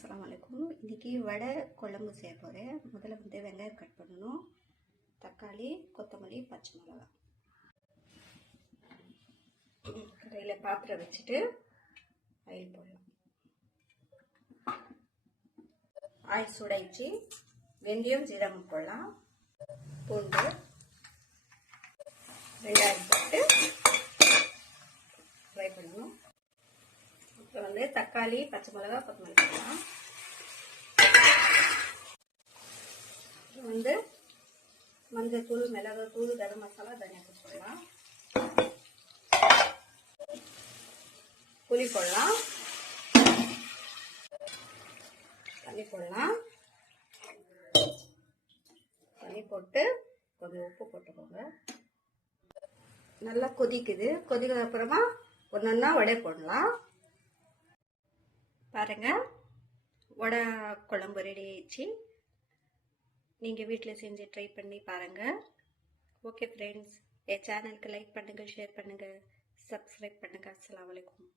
அஸ்ஸலாமு அலைக்கும். இன்றைக்கி வடை குழம்பு செய்ய போகிறேன். முதல்ல வெங்காயம் கட் பண்ணணும், தக்காளி, கொத்தமல்லி, பச்சை மிளகாய். கடையில் பாத்திரம் வச்சுட்டு ஆயில் போடலாம். ஆயில் சூடாயிடுச்சு. வெந்தயம் ஜீரகம் போடலாம். பூண்டு, வெங்காயம் போட்டு ஃப்ரை பண்ணணும். அப்புறம் தக்காளி, பச்சை மிளகாய், கொத்தமல்லி போடலாம். மஞ்சள் தூள், மிளகாய் தூள், கரம் மசாலா, தனியா தூள் போடலாம். புளி போடலாம். தண்ணி போடலாம். தண்ணி போட்டு கொஞ்சம் உப்பு போட்டுக்கோங்க. நல்லா கொதிக்குது. கொதிக்கிற அப்புறமா ஒன்றா வடை போடலாம். பாருங்க, வடை குழம்பு ரெடி ஆயிடுச்சு. நீங்கள் வீட்டில் செஞ்சு ட்ரை பண்ணி பாருங்கள். ஓகே ஃப்ரெண்ட்ஸ், என் சேனலுக்கு லைக் பண்ணுங்கள், ஷேர் பண்ணுங்கள், சப்ஸ்கிரைப் பண்ணுங்கள். அஸ்ஸலாமு அலைக்கும்.